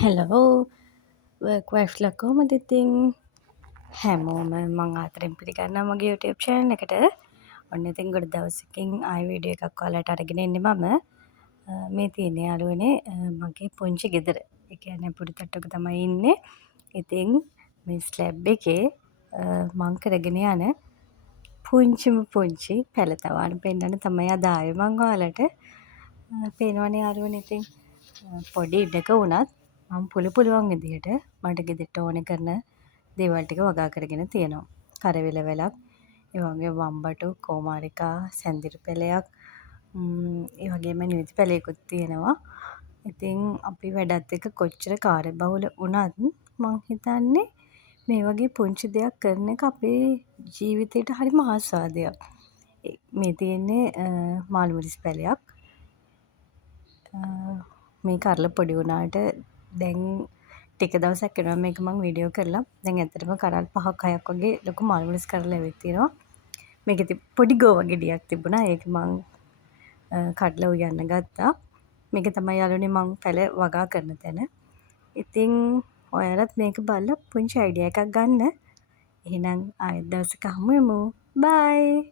Hello work වයිෆ්ලා කොහොමද ඉතින් හැමෝම මං ආදරෙන් පිළිගන්නවා මගේ YouTube channel එකට. ඔන්න ඉතින් ගොඩ දවසකින් ආයි වීඩියෝ එකක් ඔයාලට අරගෙන එන්නේ මම. මේ තියෙන්නේ යාළුවනේ මගේ පුංචි ගෙදර. ඒ කියන්නේ පොඩි තට්ටුවක තමයි ඉන්නේ. ඉතින් මේ ස්ලැබ් එකේ මං කරගෙන යන පුංචිම පුංචි පැළතවාන පෙන්නන්න තමයි අද ආවේ මං ඔයාලට. පේනවනේ යාළුවනේ ඉතින් පොඩි ඉඩක වුණත් මම පුළුවන් විදිහට මට ගෙදරට ඕන කරන දේවල් ටික වගා කරගෙන තියෙනවා. කරවිල වැලක්, ඒ වගේම වම්බටු, කෝමාරිකා, සැන්දිරි පැළයක්, ඒ වගේම නිවිති පැළයකුත් තියෙනවා. ඉතින් අපි වැඩත් එක්ක කොච්චර කාර්යබහුල වුණත් මං හිතන්නේ මේ වගේ පුංචි දෙයක් කරන එක අපේ ජීවිතේට හරිම ආස්වාදයක්. මේ තියෙන්නේ මාළු මිරිස් පැළයක්. මේක අරලා පොඩි වුණාට දැන් ටික දවසක් වෙනවා මේක මං වීඩියෝ කරලා. දැන් ඇත්තටම කරල් 5ක් 6ක් වගේ ලොකු මාළු මිරිස් කරලා ඇවිත් තියෙනවා. මේකේ පොඩි ගෝව ගෙඩියක් තිබුණා. ඒක මං කඩලා උයන්න ගත්තා. මේක තමයි යාළුවනේ මං පැළ වගා කරන තැන. ඉතින් ඔයාලත් මේක බලලා පුංචි අයිඩියා එකක් ගන්න. එහෙනම් ආයෙත් දවසක හමු වෙමු. බයි.